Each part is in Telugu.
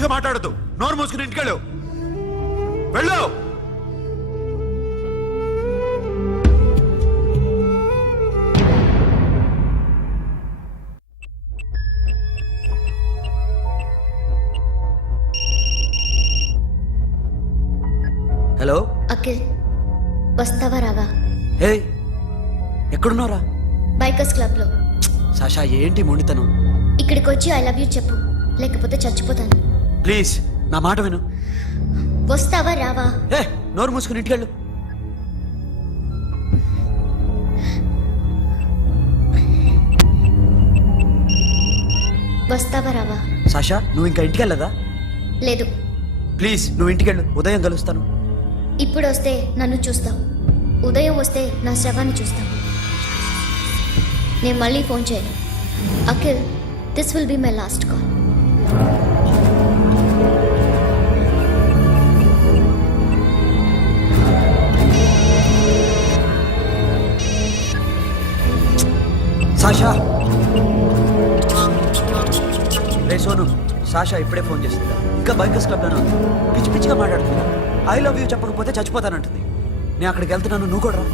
పిచ్చిగా మాట్లాడద్దు. నోరు మూసుకుని ఇంటికెళ్ళు. వెళ్ళు. హలో అఖిల్, వస్తావా రావా? హే, ఎక్కడున్నారా? బైకర్స్ క్లబ్ లో. సాషా, ఏంటి మొండితనం? ఇక్కడికి వచ్చి ఐ లవ్ యూ చెప్పు, లేకపోతే చచ్చిపోతాను. ప్లీజ్ నా మాట విను. వస్తావా రావా? ఏ, నోరు మూసుకుని ఇంటికెళ్ళు. వస్తావా రావా? సాషా, నువ్వు ఇంకా ఇంటికెళ్ళదా? లేదు. ప్లీజ్ నువ్వు ఇంటికెళ్ళు, ఉదయం కలుస్తాను. ఇప్పుడు వస్తే నన్ను చూస్తావు, ఉదయం వస్తే నా శవాన్ని చూస్తావు. నేను మళ్ళీ ఫోన్ చేయను. Akhil, this will be my last call. Sasha, ray Sonu, Sasha ఇప్పుడే ఫోన్ చేస్తుందా? ఇంకా బైకర్స్ క్లబ్లోనే ఉంది. పిచ్చి పిచ్చిగా మాట్లాడుతుందా? ఐ లవ్ యూ చెప్పకపోతే చచ్చిపోతానంటుంది. నేను అక్కడికి వెళ్తున్నాను, నువ్వు కూడా రా.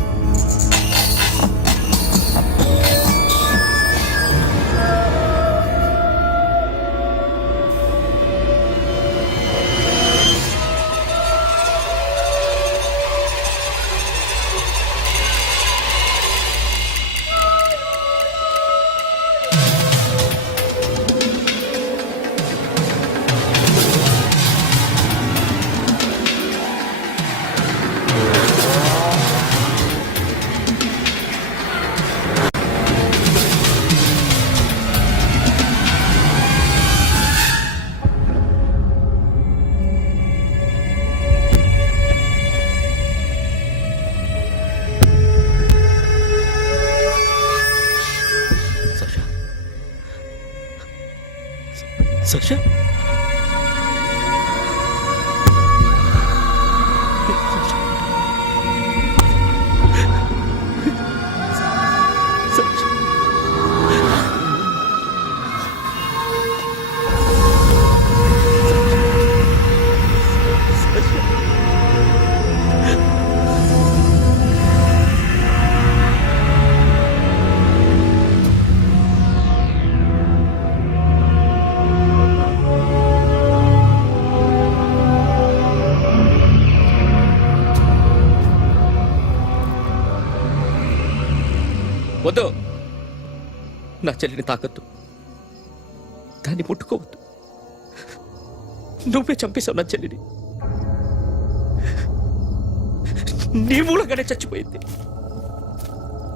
Sasha? వద్దు, నా చెల్లిని తాకద్దు, దాన్ని ముట్టుకోవద్దు. నువ్వే చంపేశావు నా చెల్లిని. నీ మూలంగానే చచ్చిపోయింది.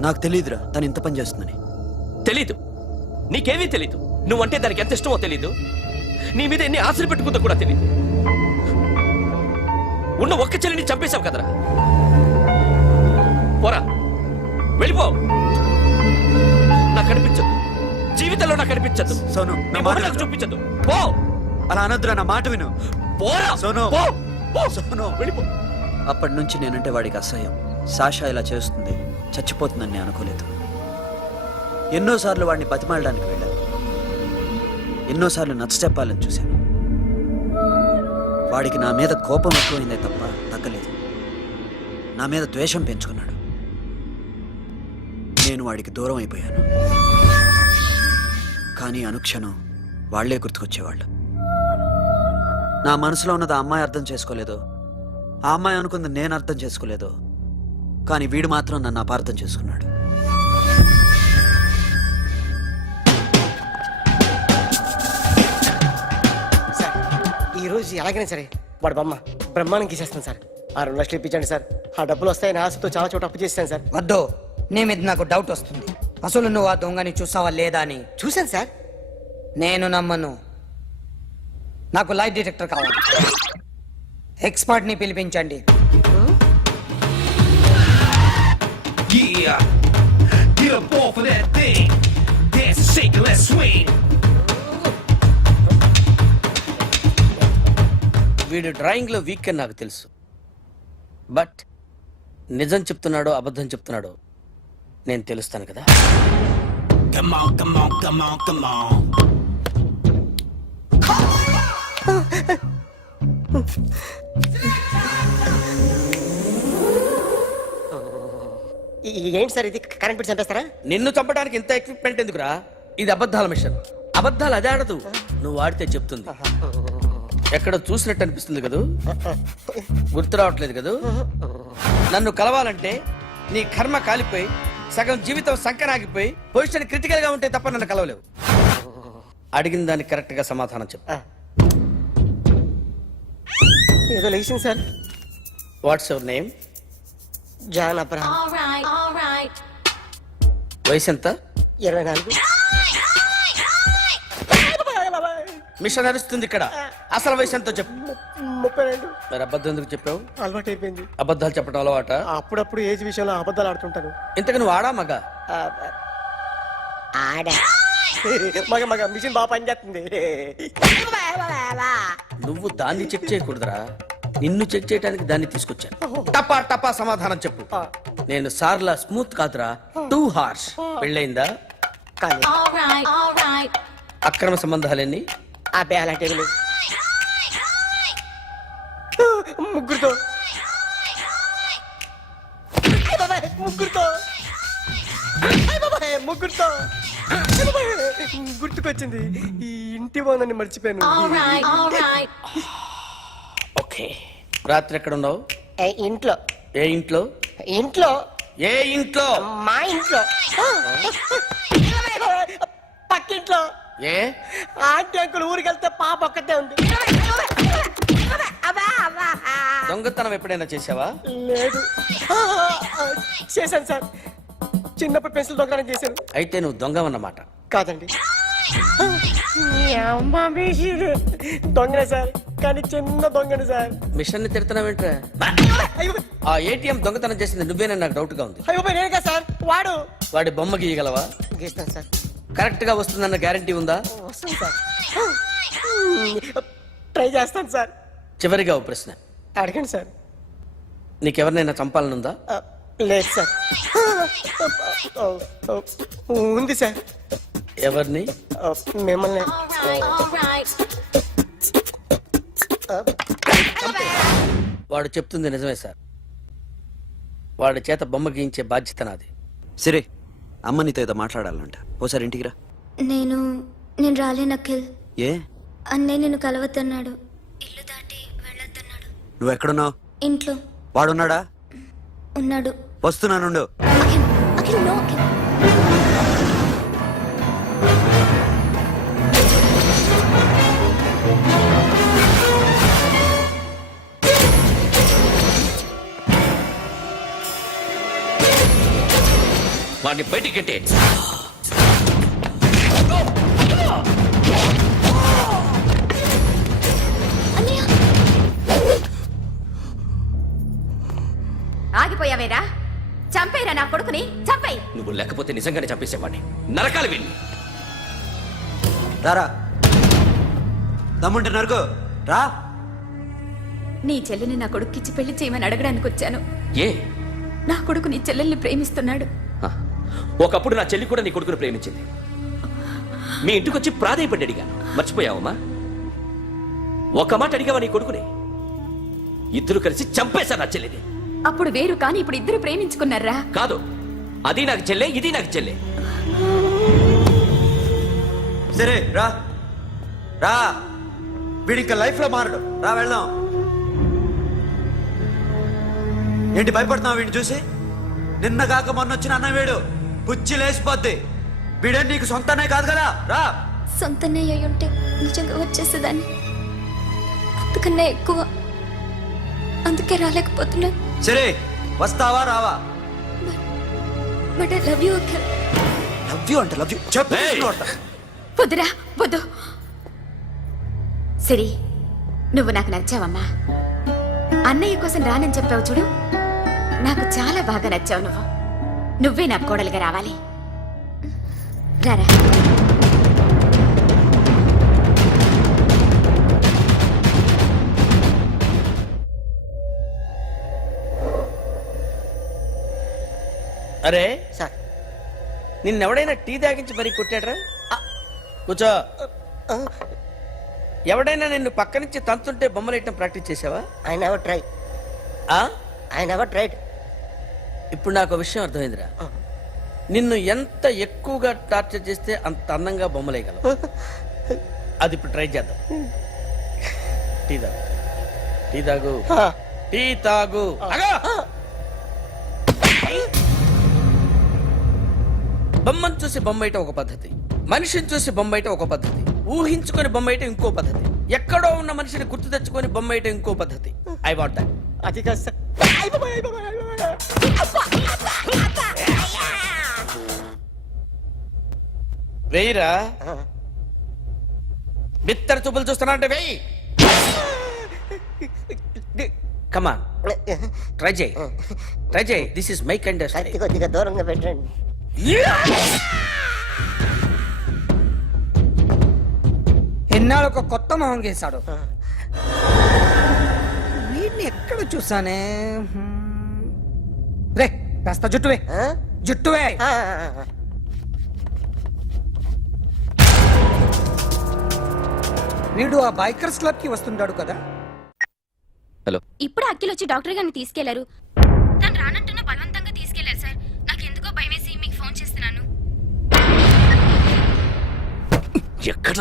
నాకు తెలియదురా తను ఇంత పని చేస్తుందని. తెలీదు, నీకేమీ తెలీదు. నువ్వంటే దానికి ఎంత ఇష్టమో తెలీదు, నీ మీద ఎన్ని ఆశలు పెట్టుకుందో కూడా తెలీదు. ఉన్న ఒక్క చెల్లిని చంపేశావు కదరా. పోరా, వెళ్ళిపో. నాకు కనిపించదు, జీవితంలో నాకు కనిపించదు. సోను, నీ మొహం నాకు చూపించదు. పో. అలా అనొద్దురా, నా మాట విను. పోరా సోను, పో. పో. సోను, వెళ్ళిపో. అప్పటి నుంచి నేనంటే వాడికి అసహ్యం. సాషా ఇలా చేస్తుంది, చచ్చిపోతుందని నేను అనుకోలేదు. ఎన్నోసార్లు వాడిని బతిమాలడానికి వెళ్ళాను, ఎన్నోసార్లు నచ్చ చెప్పాలని చూశాను. వాడికి నా మీద కోపం ఎక్కువైందే తప్ప తగ్గలేదు. నా మీద ద్వేషం పెంచుకున్నాడు. నేను వాడికి దూరం అయిపోయాను. కానీ అనుక్షణం వాళ్లే గుర్తుకొచ్చేవాళ్ళు. నా మనసులో ఉన్నది ఆ అమ్మాయి అర్థం చేసుకోలేదో, ఆ అమ్మాయి అనుకుంది నేను అర్థం చేసుకోలేదో, కానీ వీడు మాత్రం నన్ను అపార్థం చేసుకున్నాడు. సార్, ఈరోజు ఎలాగైనా సరే వాడు బొమ్మ బ్రహ్మాండం గీసేస్తాను సార్. 6 లక్షలు ఇప్పించండి సార్. ఆ డబ్బులు వస్తాయని ఆశతో చాలా చోట అప్పు చేస్తాను సార్. వద్దు, నీ మీద నాకు డౌట్ వస్తుంది. అసలు నువ్వు ఆ దొంగని చూసావా లేదా అని. చూశాను సార్. నేను నమ్మను. నాకు లైట్ డిటెక్టర్ కావాలి. ఎక్స్పర్ట్ ని పిలిపించండి. Yeah, get up off of that thing. Dance and shake and let's swing. వీడు డ్రాయింగ్ లో వీక్ అని నాకు తెలుసు. బట్ నిజం చెప్తున్నాడో అబద్ధం చెప్తున్నాడో నేను తెలుస్తాను కదా. Come on, come on, come on, come on. ఏంటి సార్ ఇది కరెంట్ బిల్ చంపేస్తారా? నిన్ను చంపడానికి ఇంత ఎక్విప్మెంట్ ఎందుకురా? ఇది అబద్ధాల మిషన్. అబద్ధాలు అదే ఆడదు, నువ్వు ఆడితే చెప్తుంది. ఎక్కడ చూసినట్టు అనిపిస్తుంది కదూ? గుర్తు రావట్లేదు కదూ? నన్ను కలవాలంటే నీ కర్మ కాలిపోయి సగం జీవితం సంకనాగిపోయి పొజిషన్ క్రిటికల్ గా ఉంటే తప్ప నన్ను కలవలేవు. అడిగిన దానికి కరెక్ట్ గా సమాధానం చెప్పు. ఏదో లేచింది sir. What's your name? John Abraham. వయసు ఎంత? 24. మిషన్ నడుస్తుంది ఇక్కడ. అసలు వయసు ఎంతో చెప్పు. 32. మరి అబద్ధం ఎందుకు చెప్పావు? అలవాటు అయిపోయింది. అబద్ధాలు చెప్పడం అలవాట? అప్పుడప్పుడు ఏజ్ విషయంలో అబద్ధాలు ఆడుతుంటాను. ఇంతకు నువ్వు ఆడా మగ? ఆడా. మగ మగ మిషన్ బాగా పనిచేస్తుంది. నువ్వు దాన్ని చెక్ చేయకూడదురా, నిన్ను చెక్ చేయడానికి దాన్ని తీసుకొచ్చాను. టపా టపా సమాధానం చెప్పు. నేను సార్లా స్మూత్ కాదురా, టూ హార్ష్. పెళ్ళయిందా? కానీ అక్రమ సంబంధాలన్నీ? అబ్బే అలాంటివి లేవు. ముగ్గురుతో ముగ్గురుతో ముగ్గురుతో గుర్తుకొచ్చింది. ఈ ఇంటి బాగుందని మర్చిపోయాను. ఓకే. రాత్రి ఎక్కడ ఉన్నావు? ఇంట్లో. ఏ ఇంట్లో? ఇంట్లో. ఏ ఇంట్లో? మా ఇంట్లో. పక్కింట్లో. ఏ ఆంటీ అంకుల్ ఊరికి వెళ్తే పాప ఒక్కతే ఉంది. దొంగతనం ఎప్పుడైనా చేసావా? లేదు. చేశాను సార్, చిన్నప్పుడు పెన్సిల్ దొంగతనం చేశాను. అయితే నువ్వు దొంగవన్నమాట. కాదండి, దొంగనే సార్, కానీ చిన్న దొంగని సార్. మిషన్ ని తిడుతున్నావేంట్రా? అయ్యో ఆ ఏటీఎం దొంగతనం చేసింది నువ్వేనని నాకు డౌట్ గా ఉంది. అయ్యో నేను కదా సార్, వాడు. వాడి బొమ్మ గీయగలవా? గీస్తాను సార్. కరెక్ట్ గా వస్తుందన్న గ్యారంటీ ఉందా? వస్తాను సార్, ట్రై చేస్తాను సార్. చివరిగా ఓ ప్రశ్న అడగండి సార్. నీకెవరినైనా చంపాలనుందా? లేదు సార్. ఉంది సార్. ఎవరిని? మిమ్మల్ని. వాడు చెప్తుంది నిజమే సార్. వాడి చేత బొమ్మ గీయించే బాధ్యత నాది. సిరి, అమ్మ నీతో ఏదో మాట్లాడాలంట. ఓసారి ఇంటికి రా. నేను రాలేను అఖిల్. ఏ? అన్నయ్య నిన్ను కలవద్దన్నాడు. ఇల్లు దాటి వెళ్ళొద్దన్నాడు. నువ్వు ఎక్కడున్నావు? ఇంట్లో వాడున్నాడా? ఉన్నాడు. వస్తున్నానుండు. అఖిల్, అఖిల్, నో అఖిల్. వాడిని బయటికి గెట్టే. అన్నయ్య, ఆగిపోయావేరా? చంపేరా నా కొడుకుని, చంపేయ్. నువ్వు లేకపోతే నిజంగానే చంపేసేవాడిని. నరకాలి వీణ్ణి. రారా, దమ్ముంటే నరుకు రా. నీ చెల్లిని నా కొడుక్కిచ్చి పెళ్లి చేయమని అడగడానికి వచ్చాను. ఏ? నా కొడుకు నీ చెల్లెల్ని ప్రేమిస్తున్నాడు. ఆ, ఒకప్పుడు నా చెల్లి కూడా నీ కొడుకును ప్రేమించింది. మీ ఇంటికి వచ్చి ప్రాధేయపడి అడిగాను, మర్చిపోయావమ్మా? ఒక మాట అడిగావా నీ కొడుకుని? ఇద్దరు కలిసి చంపేశారు నా చెల్లిని. అప్పుడు వేరు, కానీ ఇప్పుడు ఇద్దరు ప్రేమించుకున్నారా? కాదు, అది నాకు చెల్లె, ఇది నాకు చెల్లె. సరే రా రా, వీడి ఇంకా లైఫ్ లో మారడు. రా వెళ్దాం. ఏంటి భయపడుతున్నావు వీడిని చూసి? నిన్న కాక మొన్న వచ్చిన అన్న వీడు పుచ్చి లేసిపోద్ది. వీడే నీకు సొంతనే కాదు కదా. రా. సొంతన్నయ్య అయి ఉంటే నిజంగా వచ్చేసేదాన్ని. అంతకన్నా ఎక్కువ. అందుకే రాలేకపోతున్నా. సరే, వస్తావా రావా? But I love you Akhil. Love you అంటే లవ్ యూ చెప్పు. వద్దురా, వద్దు. సిరి, నువ్వు నాకు నచ్చావమ్మా. అన్నయ్య కోసం రానని చెప్పావు చూడు, నాకు చాలా బాగా నచ్చావు నువ్వు. నువ్వే నా కోడలుగా రావాలి. రారా. అరే సార్, నిన్నెవడైనా టీ తాగించి మరీ కొట్టాడ్రా? కూర్చో. ఎవడైనా నిన్ను పక్క నుంచి తంతుంటే బొమ్మలు వేయటం ప్రాక్టీస్ చేసావా? I never try. ఆ? I never tried. ఇప్పుడు నాకు ఒక విషయం అర్థమైందిరా. నిన్ను ఎంత ఎక్కువగా టార్చర్ చేస్తే అంత అందంగా బొమ్మలేయగలవు. అది ఇప్పుడు ట్రై చేద్దాం. టీ తాగు, టీ తాగు, టీ తాగు. ఆగు! బొమ్మను చూసి బొమ్మయటం ఒక పద్ధతి, మనిషిని చూసి బొమ్మయటం ఒక పద్ధతి, ఊహించుకొని బొమ్మయటం ఇంకో పద్ధతి, ఎక్కడో ఉన్న మనిషిని గుర్తు తెచ్చుకొని బొమ్మయటం ఇంకో పద్ధతి. I want that. అది కాదు సార్. వెయ్యిరా. బిత్తర చూపులు చూస్తున్నా అంటే వెయ్యి. కమాన్, ట్రై చేయి, ట్రై చేయి. This is my kind of కత్తి కొద్దిగా దూరంగా పెట్టండి. ఎన్నాళ్ళు ఒక కొత్త మొహం గీశాడు. వీడిని ఎక్కడ చూసానే? రే కాస్త జుట్టువే, ఆ? జుట్టువే. ఆ, వీడు ఆ బైకర్స్ క్లబ్ కి వస్తుంటాడు కదా. ఇప్పుడు అఖిల్ వచ్చి డాక్టర్ గారిని తీసుకెళ్లారు. తను రానంటున్న బలవంతంగా తీసుకెళ్లారు సార్. నాకు ఎందుకో భయం వేసి మీకు ఫోన్ చేస్తున్నాను. ఎక్కడ